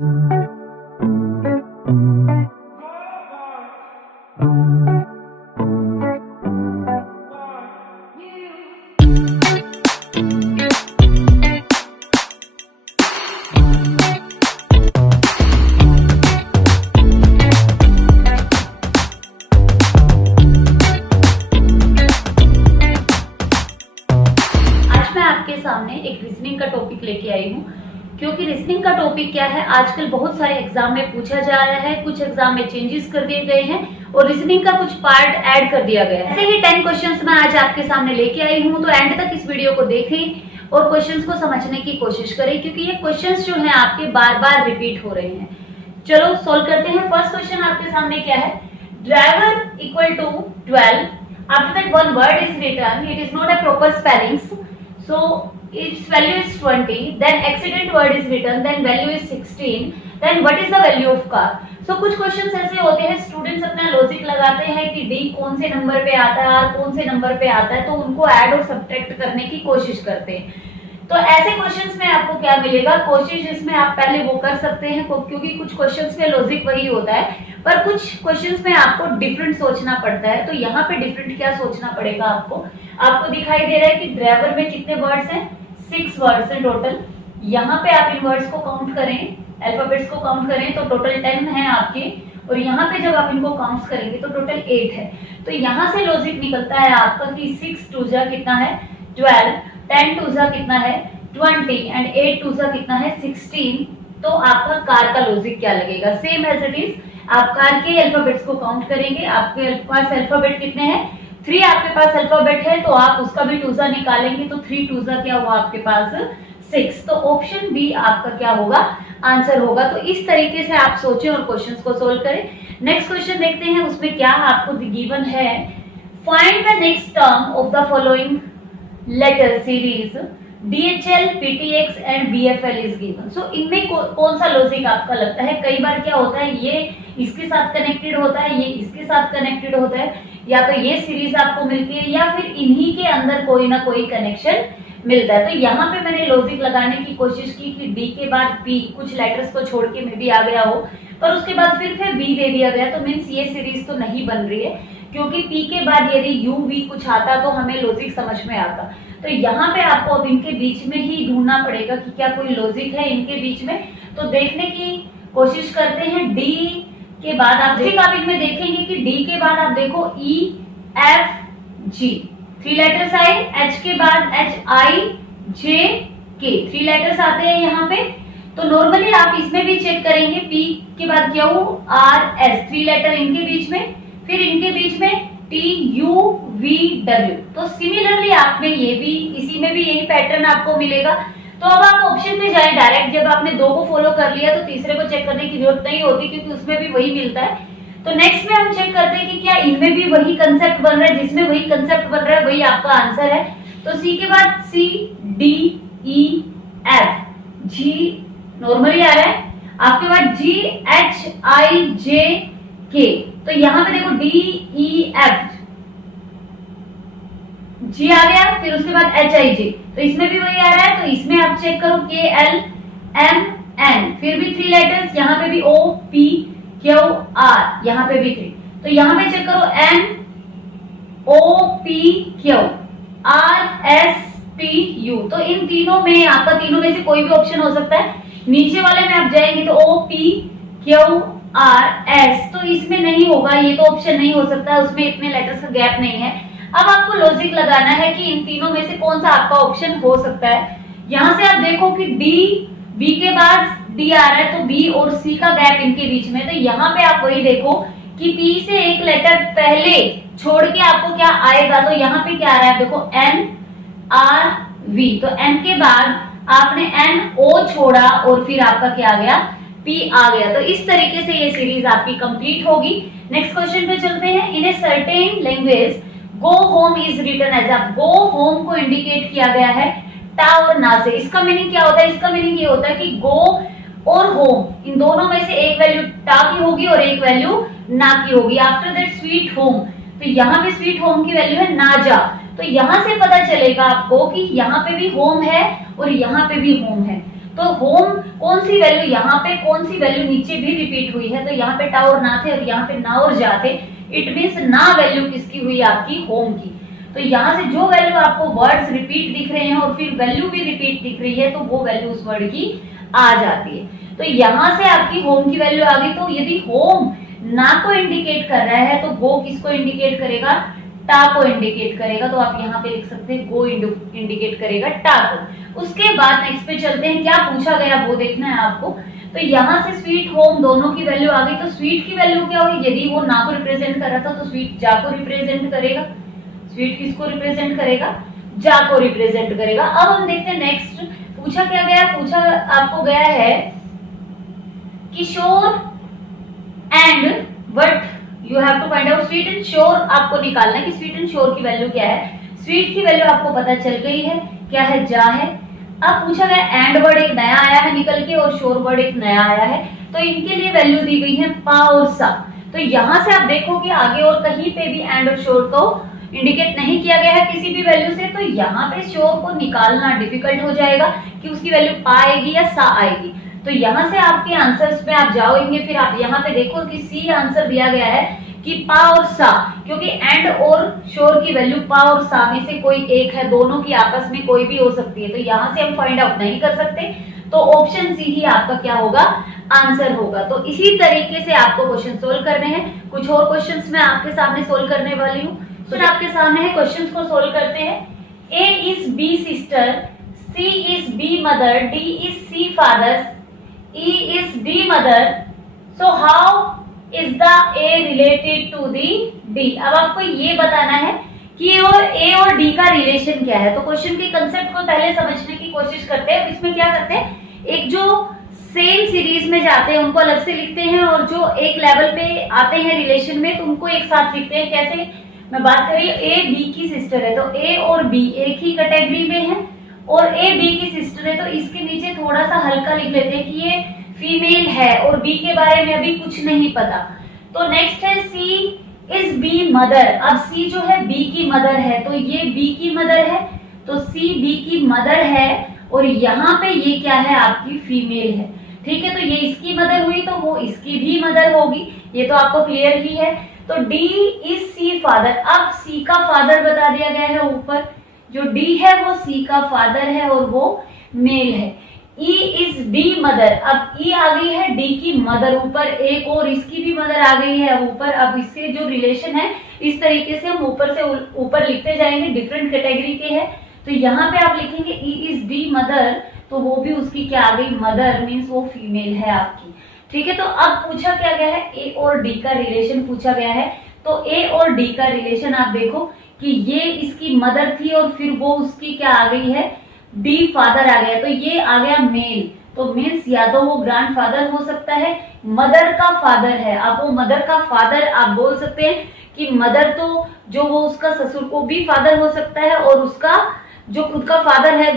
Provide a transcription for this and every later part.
सामने एक रीजनिंग का टॉपिक लेके आई हूँ, क्योंकि रीजनिंग का टॉपिक क्या है, आजकल बहुत सारे एग्जाम में पूछा जा रहा है, कुछ एग्जाम में चेंजेस कर दिए गए हैं और रीजनिंग का कुछ पार्ट ऐड कर दिया गया है। ऐसे ही 10 क्वेश्चंस मैं आज आपके सामने लेके आई हूँ, तो एंड तक इस वीडियो को देखें और क्वेश्चंस को समझने की कोशिश करें, क्योंकि ये क्वेश्चंस जो है आपके बार बार रिपीट हो रहे हैं। चलो सॉल्व करते हैं। फर्स्ट क्वेश्चन आपके सामने क्या है, driver equal to 12, after that one word is written, it is not a proper spellings, so its value is 20, then accident word is written, then value is 16, then what is the value of car? So कुछ questions ऐसे होते हैं, students अपना logic लगाते हैं कि D कौन से नंबर पे आता है और कौन से नंबर पे आता है, तो उनको ऐड और सब्ट्रैक्ट करने की कोशिश करते हैं। तो ऐसे क्वेश्चंस में आपको क्या मिलेगा, कोशिश इसमें आप पहले वो कर सकते हैं, क्योंकि कुछ क्वेश्चंस में लॉजिक वही होता है, पर कुछ क्वेश्चंस में आपको डिफरेंट सोचना पड़ता है। तो यहाँ पे डिफरेंट क्या सोचना पड़ेगा आपको दिखाई दे रहा है कि ड्राइवर में कितने वर्ड्स हैं, 6 वर्ड्स हैं टोटल। यहाँ पे आप इन वर्ड्स को काउंट करें, अल्फाबेट्स को काउंट करें तो टोटल 10 है आपके, और यहाँ पे जब आप इनको काउंट करेंगे तो टोटल 8 है। तो यहाँ से लॉजिक निकलता है आपका कि 6 2 जा कितना है 12, 10 2 जा कितना है 20 एंड 8 2 जा कितना है 16। तो आपका कार का लॉजिक क्या लगेगा, सेम एज इट इज आप कार के अल्फाबेट्स को काउंट करेंगे। आपके पास अल्फाबेट कितने हैं, 3 आपके पास अल्फाबेट है, तो आप उसका भी 2 जा निकालेंगे, तो 3 2 जा क्या हुआ आपके पास 6। तो ऑप्शन बी आपका क्या होगा, आंसर होगा। तो इस तरीके से आप सोचें और क्वेश्चंस को सोल्व करें। नेक्स्ट क्वेश्चन देखते हैं, उसमें क्या आपको गिवन है, find the next term of the following letter series DHL, PTX and BFL is given. So इनमें कौन सा लॉजिक आपका लगता है। कई बार क्या होता है, ये इसके साथ कनेक्टेड होता है, ये इसके साथ कनेक्टेड होता है, या तो ये सीरीज आपको मिलती है या फिर इन्हीं के अंदर कोई ना कोई कनेक्शन मिलता है। तो यहाँ पे मैंने लॉजिक लगाने की कोशिश की कि डी के बाद पी, कुछ लेटर्स को छोड़ के मे भी आ गया हो, पर उसके बाद फिर बी दे दिया गया, तो मीन्स ये सीरीज तो नहीं बन रही है, क्योंकि पी के बाद यदि यू वी कुछ आता तो हमें लॉजिक समझ में आता। तो यहाँ पे आपको अब इनके बीच में ही ढूंढना पड़ेगा कि क्या कोई लॉजिक है इनके बीच में। तो देखने की कोशिश करते हैं। डी के बाद आप इनमें देखेंगे कि डी के बाद आप देखो E F G 3 लेटर्स आए, H के बाद H I J K 3 letters आते हैं यहाँ पे। तो नॉर्मली आप इसमें भी चेक करेंगे, P के बाद क्या हो R S 3 लेटर इनके बीच में, फिर इनके बीच में T U V W। तो सिमिलरली आप में ये भी, इसी में भी यही पैटर्न आपको मिलेगा। तो अब आप ऑप्शन में जाए डायरेक्ट, जब आपने 2 को फॉलो कर लिया तो तीसरे को चेक करने की जरूरत नहीं होती, क्योंकि उसमें भी वही मिलता है। तो नेक्स्ट में हम चेक करते हैं कि क्या इनमें भी वही कंसेप्ट बन रहा है, जिसमें वही कंसेप्ट बन रहा है वही आपका आंसर है। तो सी के बाद C D E F G normally आ रहा है, आपके बाद G H I J K। तो यहाँ पे देखो D E F G आ गया, फिर उसके बाद H I J, तो इसमें भी वही आ रहा है। तो इसमें आप चेक करो K L M N, फिर भी 3 लेटर्स, यहाँ पे भी O P Q R, यहाँ पे भी 3। तो यहाँ पे चेक करो N O P Q R S T U। तो इन तीनों में आपका, तीनों में से कोई भी ऑप्शन हो सकता है। नीचे वाले में आप जाएंगे तो O P Q R S, तो इसमें नहीं होगा, ये तो ऑप्शन नहीं हो सकता, उसमें इतने लेटर्स का गैप नहीं है। अब आपको लॉजिक लगाना है कि इन तीनों में से कौन सा आपका ऑप्शन हो सकता है। यहाँ से आप देखो कि डी, बी के बाद डी आ रहा है, तो बी और सी का गैप इनके बीच में। तो यहाँ पे आप वही देखो कि पी से एक लेटर पहले छोड़ के आपको क्या आएगा। तो यहाँ पे क्या आ रहा है, देखो एन आर वी, तो एन के बाद आपने एन ओ छोड़ा और फिर आपका क्या आ गया, पी आ गया। तो इस तरीके से ये सीरीज आपकी कंप्लीट होगी। नेक्स्ट क्वेश्चन पे चलते हैं। In a certain language go home is written as, अब गो होम को इंडिकेट किया गया है टा और ना से। इसका मीनिंग क्या होता है, इसका मीनिंग ये होता है कि गो और होम इन दोनों में से एक वैल्यू टा की होगी और एक वैल्यू ना की होगी। आफ्टर दैट स्वीट होम, तो यहाँ पे स्वीट होम की वैल्यू है ना जा। तो यहाँ से पता चलेगा आपको कि यहाँ पे भी होम है और यहाँ पे भी होम है। तो होम कौन सी वैल्यू, यहाँ पे कौन सी वैल्यू नीचे भी रिपीट हुई है, तो यहाँ पे टा और ना थे और यहाँ पे ना और जा थे। इट मीन्स ना वैल्यू किसकी हुई, आपकी होम की। तो यहाँ से जो वैल्यू आपको वर्ड्स रिपीट दिख रहे हैं और फिर वैल्यू भी रिपीट दिख रही है, तो वो वैल्यू उस वर्ड की आ जाती है। तो यहाँ से आपकी होम की वैल्यू आ गई। तो यदि होम ना को इंडिकेट कर रहा है तो गो किसको इंडिकेट करेगा, टा को इंडिकेट करेगा। तो आप यहाँ पे लिख सकते हैं गो इंडिकेट करेगा टा को। उसके बाद नेक्स्ट पे चलते हैं, क्या पूछा गया वो देखना है आपको। तो यहाँ से स्वीट होम दोनों की वैल्यू आ गई। तो स्वीट की वैल्यू क्या होगी, यदि वो ना को रिप्रेजेंट कर रहा था तो स्वीट जा को रिप्रेजेंट करेगा। स्वीट किसको रिप्रेजेंट करेगा, जा को रिप्रेजेंट करेगा। अब हम देखते हैं नेक्स्ट पूछा क्या गया। पूछा आपको गया है कि sure and what you have to find out sweet and sure. आपको निकालना है कि स्वीट एंड श्योर की वैल्यू क्या है। स्वीट की वैल्यू आपको पता चल गई है, क्या है, जा है। अब पूछा गया एंड वर्ड एक नया आया है निकल के और श्योर वर्ड एक नया आया है, तो इनके लिए वैल्यू दी गई है पा और सा। तो यहां से आप देखोगे आगे और कहीं पे भी एंड और श्योर को इंडिकेट नहीं किया गया है किसी भी वैल्यू से, तो यहाँ पे श्योर को निकालना डिफिकल्ट हो जाएगा कि उसकी वैल्यू पा आएगी या सा आएगी। तो यहाँ से आपके आंसर्स में आप जाओगे, फिर आप यहाँ पे देखो कि सी आंसर दिया गया है कि पा और सा, क्योंकि एंड और श्योर की वैल्यू पा और सा में से कोई एक है, दोनों की आपस में कोई भी हो सकती है। तो यहाँ से हम फाइंड आउट नहीं कर सकते, तो ऑप्शन सी ही आपका क्या होगा, आंसर होगा। तो इसी तरीके से आपको क्वेश्चन सोल्व करने हैं। कुछ और क्वेश्चंस मैं आपके सामने सोल्व करने वाली हूँ। फिर आपके सामने है, क्वेश्चंस को सोल्व करते हैं। A is B sister, C is B mother, D is C father, E is D mother, so how is the A related to the D. अब आपको ये बताना है कि ए और डी का रिलेशन क्या है। तो क्वेश्चन के कंसेप्ट को पहले समझने की कोशिश करते हैं। इसमें क्या करते हैं, एक जो सेम सीरीज में जाते हैं उनको अलग से लिखते हैं, और जो एक लेवल पे आते हैं रिलेशन में तो उनको एक साथ लिखते हैं। कैसे, मैं बात कर रही हूँ ए बी की सिस्टर है, तो ए और बी एक ही कैटेगरी में है, और ए बी की सिस्टर है, तो इसके नीचे थोड़ा सा हल्का लिख लेते हैं कि ये फीमेल है और बी के बारे में अभी कुछ नहीं पता। तो नेक्स्ट है सी इज बी मदर। अब सी जो है बी की मदर है, तो ये बी की मदर है, तो सी बी की मदर है, और यहाँ पे ये क्या है, आपकी फीमेल है। ठीक है, तो ये इसकी मदर हुई तो वो इसकी भी मदर होगी, ये तो आपको क्लियर ही है। तो डी इज सी फादर। अब सी का फादर बता दिया गया है ऊपर, जो डी है वो सी का फादर है और वो मेल है। ई इज डी मदर। अब ई आ गई है डी की मदर ऊपर, एक और इसकी भी मदर आ गई है ऊपर। अब इससे जो रिलेशन है इस तरीके से हम ऊपर से ऊपर लिखते जाएंगे, डिफरेंट कैटेगरी के हैं। तो यहाँ पे आप लिखेंगे ई इज डी मदर, तो वो भी उसकी क्या आ गई, मदर, मीन्स वो फीमेल है आपकी। ठीक है, तो अब पूछा क्या गया है, ए और डी का रिलेशन पूछा गया है। तो ए और डी का रिलेशन आप देखो कि ये इसकी मदर थी और फिर वो उसकी क्या आ गई है, डी फादर आ गया, तो ये आ गया मेल। तो मीन्स या तो वो ग्रैंड फादर हो सकता है, मदर का फादर है। अब वो मदर का फादर आप बोल सकते हैं कि मदर तो जो वो उसका ससुर को भी फादर हो सकता है, और उसका जो खुद का फादर है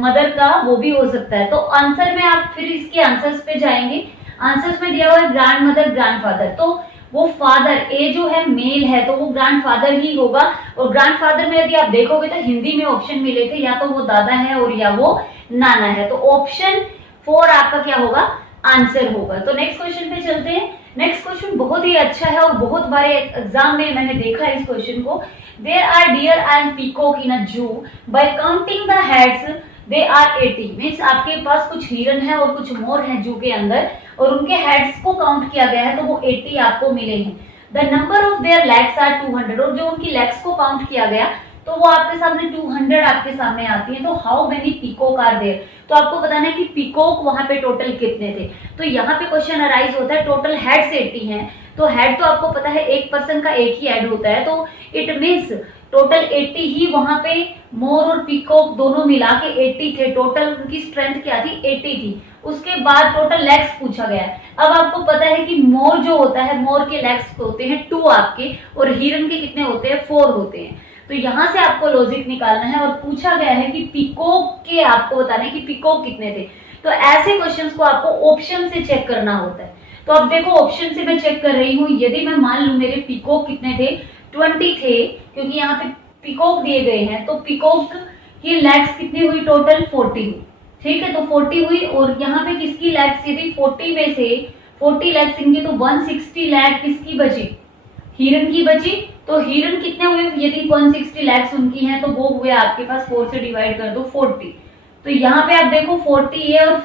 मदर का वो भी हो सकता है। तो आंसर में आप फिर इसके आंसर्स पे जाएंगे। आंसर्स में दिया हुआ है ग्रैंड मदर, ग्रैंड फादर, तो वो फादर ए जो है मेल है तो वो ग्रैंड फादर ही होगा। और ग्रैंड फादर में यदि आप देखोगे तो हिंदी में ऑप्शन मिले थे, या तो वो दादा है और या वो नाना है। तो ऑप्शन 4 आपका क्या होगा, आंसर होगा। तो नेक्स्ट क्वेश्चन पे चलते हैं। नेक्स्ट क्वेश्चन बहुत ही अच्छा है और बहुत बारे एग्जाम में मैंने देखा है इस क्वेश्चन को। There are deer and peacock in a zoo, by counting the heads they are 80। Means आपके पास कुछ हिरन है और कुछ मोर है जू के अंदर, और उनके हेड्स को काउंट किया गया है तो वो 80 आपको मिले हैं। The number of their legs are 200, और जो उनकी लेग्स को काउंट किया गया तो वो आपके सामने 200 आपके सामने आती है। तो how many peacock are there, तो आपको बताना है कि पीकॉक वहां पे टोटल कितने थे। तो यहाँ पे क्वेश्चन अराइज होता है, टोटल हेड्स 80 हैं, तो हेड तो आपको पता है एक पर्सन का एक ही हेड होता है, तो इट मीन्स टोटल 80 ही वहां पे मोर और पीकॉक दोनों मिला के 80 थे। टोटल उनकी स्ट्रेंथ क्या थी, 80 थी। उसके बाद टोटल लेग्स पूछा गया है। अब आपको पता है कि मोर जो होता है, मोर के लेग्स होते हैं 2 आपके, और हिरन के कितने होते हैं, 4 होते हैं। तो यहाँ से आपको लॉजिक निकालना है, और पूछा गया है कि पीकॉक के आपको बताना है कि पीकॉक कितने थे। तो ऐसे क्वेश्चंस को आपको ऑप्शन से चेक करना होता है। तो अब देखो ऑप्शन से मैं चेक कर रही हूँ, यदि मैं मान लूं मेरे पीकॉक कितने थे, 20 थे, क्योंकि यहाँ पे पीकॉक दिए गए हैं, तो पीकॉक की लेग्स कितनी हुई, टोटल 40 हुई। ठीक है, तो 40 हुई और यहाँ पे किसकी लैक्स, यदि 40 में से 40 लैक्स इनकी तो 160 लाख किसकी बची, हिरन की बची। तो हिरन कितने हुए, यदि 160 लैक्स उनकी हैं तो वो हुए आपके पास 4 से डिवाइड कर दो 40। तो यहाँ पे आप देखो 40 है और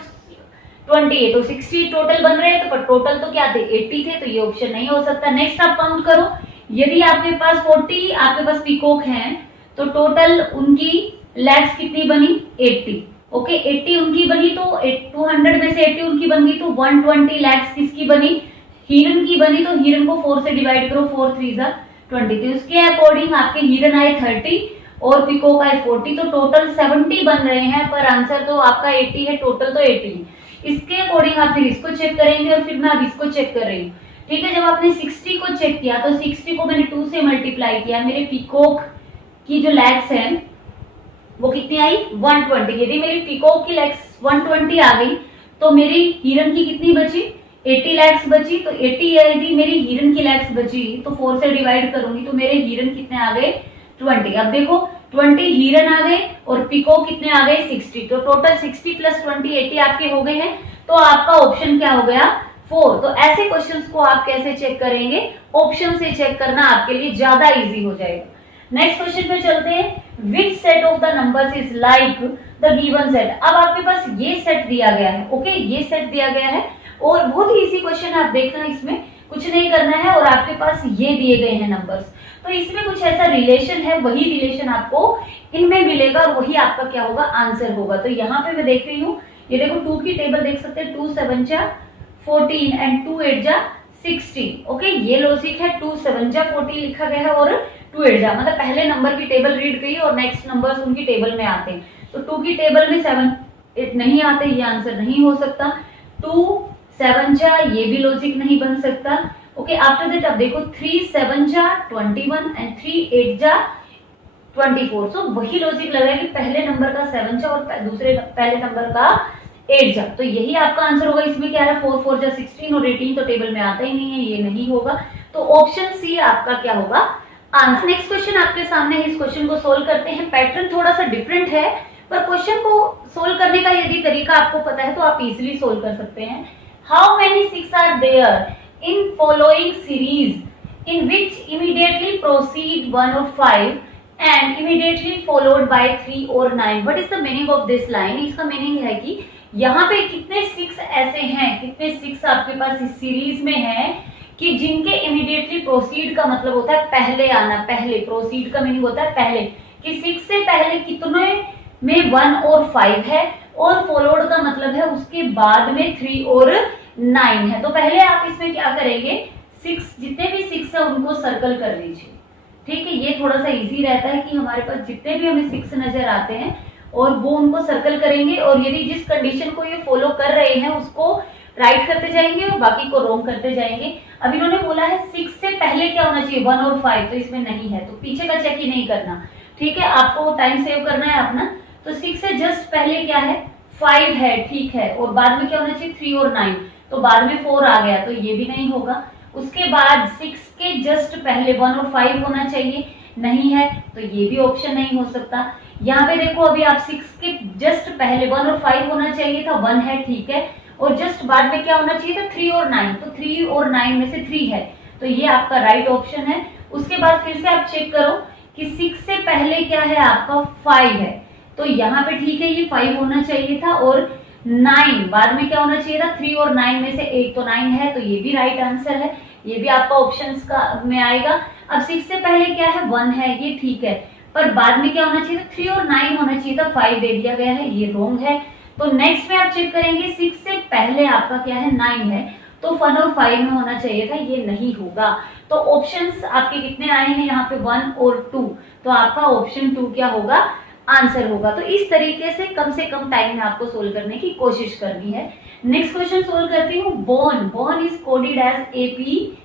20 है तो 60 टोटल बन रहे हैं, तो पर टोटल तो क्या थे 80 थे, तो ये ऑप्शन नहीं हो सकता। नेक्स्ट आप काउंट करो, यदि आपके पास 40 आपके पास पीकॉक हैं तो टोटल उनकी लैक्स कितनी बनी 80। ओके 80 उनकी बनी तो 200 में से 80 उनकी बन गई तो 120 लैक्स किसकी बनी, हिरन की बनी। तो हिरन को 4 से डिवाइड करो, 4 3 जा 20। तो उसके अकॉर्डिंग आपके हिरन आए 30 और पीकॉक आए 40, तो टोटल 70 बन रहे हैं, पर आंसर तो आपका 80 है, टोटल तो 80 है। इसके अकॉर्डिंग आप फिर इसको चेक करेंगे और फिर मैं अब इसको चेक कर रही हूँ। ठीक है, जब आपने 60 को चेक किया तो 60 को मैंने 2 से मल्टीप्लाई किया, मेरे पीकॉक की जो लैक्स है वो कितनी आई 120। यदि मेरी पीकॉक की लैक्स 120 आ गई तो मेरी हिरन की कितनी बची 80 लैक्स बची। तो 80 यदि मेरी हिरन की लैक्स बची तो 4 से डिवाइड करूंगी तो मेरे हिरन कितने आ गए 20। अब देखो 20 हिरन आ गए और पीकॉक कितने आ गए 60, तो टोटल 60 प्लस 20 80 आपके हो गए हैं। तो आपका ऑप्शन क्या हो गया 4। तो ऐसे क्वेश्चंस को आप कैसे चेक करेंगे, ऑप्शन से चेक करना आपके लिए ज्यादा इजी हो जाएगा। नेक्स्ट क्वेश्चन पे चलते हैं, which set of the numbers is like the given set. अब आपके पास ये सेट दिया गया है, ओके ये सेट दिया गया है और बहुत ही इजी क्वेश्चन है, आप देखना इसमें कुछ नहीं करना है और आपके पास ये दिए गए हैं नंबर्स, तो इसमें कुछ ऐसा रिलेशन है, वही रिलेशन आपको इनमें मिलेगा और वही आपका क्या होगा आंसर होगा। तो यहाँ पे मैं देख रही हूँ, ये देखो 2 की टेबल देख सकते हैं, 2 7 जा 14 एंड 2 8 जा 16। ओके ये लॉजिक है, 2 7 जा 40 लिखा गया है और 2 8 जा मतलब पहले नंबर की टेबल रीड करिए और नेक्स्ट नंबर्स उनकी टेबल में आते हैं। तो 2 की टेबल में 7 8 नहीं आते, ये आंसर नहीं हो सकता। 2 7 जा ये भी लॉजिक नहीं बन सकता। ओके आफ्टर दैट अब देखो 3 7 जा 21 एंड 3 8 जा 24। सो वही लॉजिक लग रहा है कि पहले नंबर का 7 जा और दूसरे पहले नंबर का 8 जा, तो यही आपका आंसर होगा। इसमें क्या है 4 4 जा 16 और 18 तो टेबल में आता ही नहीं है, ये नहीं होगा। तो ऑप्शन सी आपका क्या होगा आंसर। नेक्स्ट क्वेश्चन आपके सामने है, इस क्वेश्चन को सोल्व करते हैं। पैटर्न थोड़ा सा डिफरेंट है पर क्वेश्चन को सोल्व करने का यदि तरीका आपको पता है तो आप इजिली सोल्व कर सकते हैं। How many 6 are there in following series in which immediately proceed 1 or 5 and immediately followed by 3 or 9? What is the meaning of this line? इसका मीनिंग है कि यहाँ पे कितने 6 ऐसे हैं, कितने 6 आपके पास इस सीरीज में हैं कि जिनके इमीडिएटली प्रोसीड का मतलब होता है पहले आना, पहले प्रोसीड का मीनिंग होता है पहले, कि 6 से पहले कितने में 1 और 5 है और फॉलोड का मतलब है उसके बाद में 3 और 9 है। तो पहले आप इसमें क्या करेंगे 6 जितने भी 6 है उनको सर्कल कर लीजिए। ठीक है, ये थोड़ा सा इजी रहता है कि हमारे पास जितने भी हमें 6 नजर आते हैं और वो उनको सर्कल करेंगे और यदि जिस कंडीशन को ये फॉलो कर रहे हैं उसको राइट करते जाएंगे और बाकी को रॉन्ग करते जाएंगे। अब इन्होंने बोला है 6 से पहले क्या होना चाहिए 1 और 5, तो इसमें नहीं है तो पीछे का चेक ही नहीं करना। ठीक है, आपको टाइम सेव करना है अपना। तो 6 से जस्ट पहले क्या है 5 है, ठीक है, और बाद में क्या होना चाहिए 3 और 9, तो बाद में 4 आ गया तो ये भी नहीं होगा। उसके बाद 6 के जस्ट पहले 1 और 5 होना चाहिए, नहीं है तो ये भी ऑप्शन नहीं हो सकता। यहाँ पे देखो अभी आप 6 के जस्ट पहले 1 और 5 होना चाहिए था, 1 है ठीक है, और जस्ट बाद में क्या होना चाहिए था 3 और 9, तो 3 और 9 में से 3 है तो ये आपका राइट ऑप्शन है। उसके बाद फिर से आप चेक करो कि 6 से पहले क्या है आपका 5 है, तो यहाँ पे ठीक है ये 5 होना चाहिए था, और 9 बाद में क्या होना चाहिए था 3 और 9 में से एक तो 9 है, तो ये भी राइट आंसर है, ये भी आपका ऑप्शंस का में आएगा। अब 6 से पहले क्या है 1 है, ये ठीक है, पर बाद में क्या होना चाहिए था 3 और 9 होना चाहिए था, 5 दे दिया गया है, ये रॉन्ग है। तो नेक्स्ट में आप चेक करेंगे 6 से पहले आपका क्या है 9 है, तो 1 और 5 में होना चाहिए था, ये नहीं होगा। तो ऑप्शंस आपके कितने आए हैं यहाँ पे 1 और 2, तो आपका ऑप्शन 2 क्या होगा आंसर होगा। तो इस तरीके से कम टाइम में आपको सोल्व करने की कोशिश करनी है। नेक्स्ट क्वेश्चन सोल्व करती हूँ। Bone is coded as AP,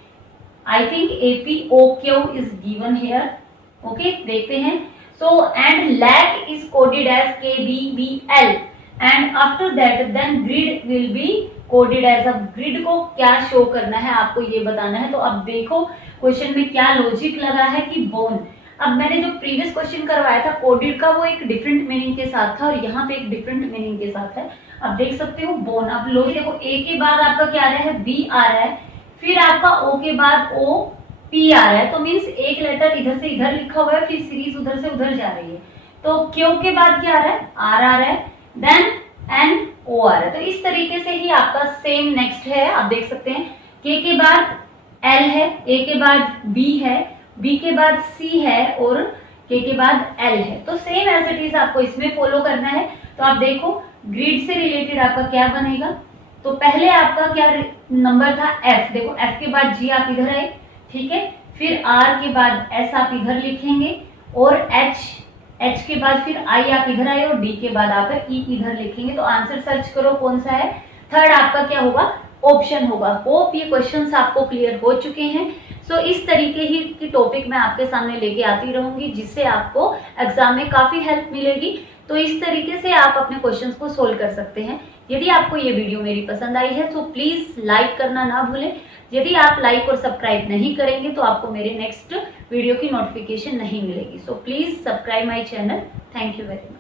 I think APOQ is given here. Okay देखते हैं। So and lack is coded as KBBL and after that then grid will be coded as. अब grid को क्या show करना है आपको ये बताना है। तो अब देखो क्वेश्चन में क्या लॉजिक लगा है कि बोन, अब मैंने जो प्रीवियस क्वेश्चन करवाया था कोडेड का, वो एक डिफरेंट मीनिंग के साथ था और यहाँ पे एक डिफरेंट मीनिंग के साथ है। अब देख सकते हो बोन, अब लो देखो ए के बाद आपका क्या आ रहा है, बी आ रहा है, फिर आपका ओ के बाद ओ पी आ रहा है, तो मीन्स एक लेटर इधर से इधर लिखा हुआ है, फिर सीरीज उधर से उधर जा रही है। तो क्यू के बाद क्या आ रहा है, आर आ रहा है, देन एन ओ आ रहा है। तो इस तरीके से ही आपका सेम नेक्स्ट है। आप देख सकते हैं के बाद एल है, ए के बाद बी है, बी के बाद सी है और के बाद एल है। तो सेम एज इट इज आपको इसमें फॉलो करना है। तो आप देखो ग्रिड से रिलेटेड आपका क्या बनेगा, तो पहले आपका क्या नंबर था, एफ। देखो एफ के बाद जी आप इधर आए, ठीक है, फिर आर के बाद एस आप इधर लिखेंगे और एच के बाद फिर आई आप इधर आए और डी के बाद आप ई इधर लिखेंगे। तो आंसर सर्च करो कौन सा है, थर्ड आपका क्या होगा, ऑप्शन होगा। होप ये क्वेश्चंस आपको क्लियर हो चुके हैं। सो इस तरीके ही की टॉपिक मैं आपके सामने लेके आती रहूंगी, जिससे आपको एग्जाम में काफी हेल्प मिलेगी। तो इस तरीके से आप अपने क्वेश्चंस को सोल्व कर सकते हैं। यदि आपको ये वीडियो मेरी पसंद आई है तो प्लीज लाइक करना ना भूलें। यदि आप लाइक और सब्सक्राइब नहीं करेंगे तो आपको मेरे नेक्स्ट वीडियो की नोटिफिकेशन नहीं मिलेगी। So please subscribe my channel. Thank you very much.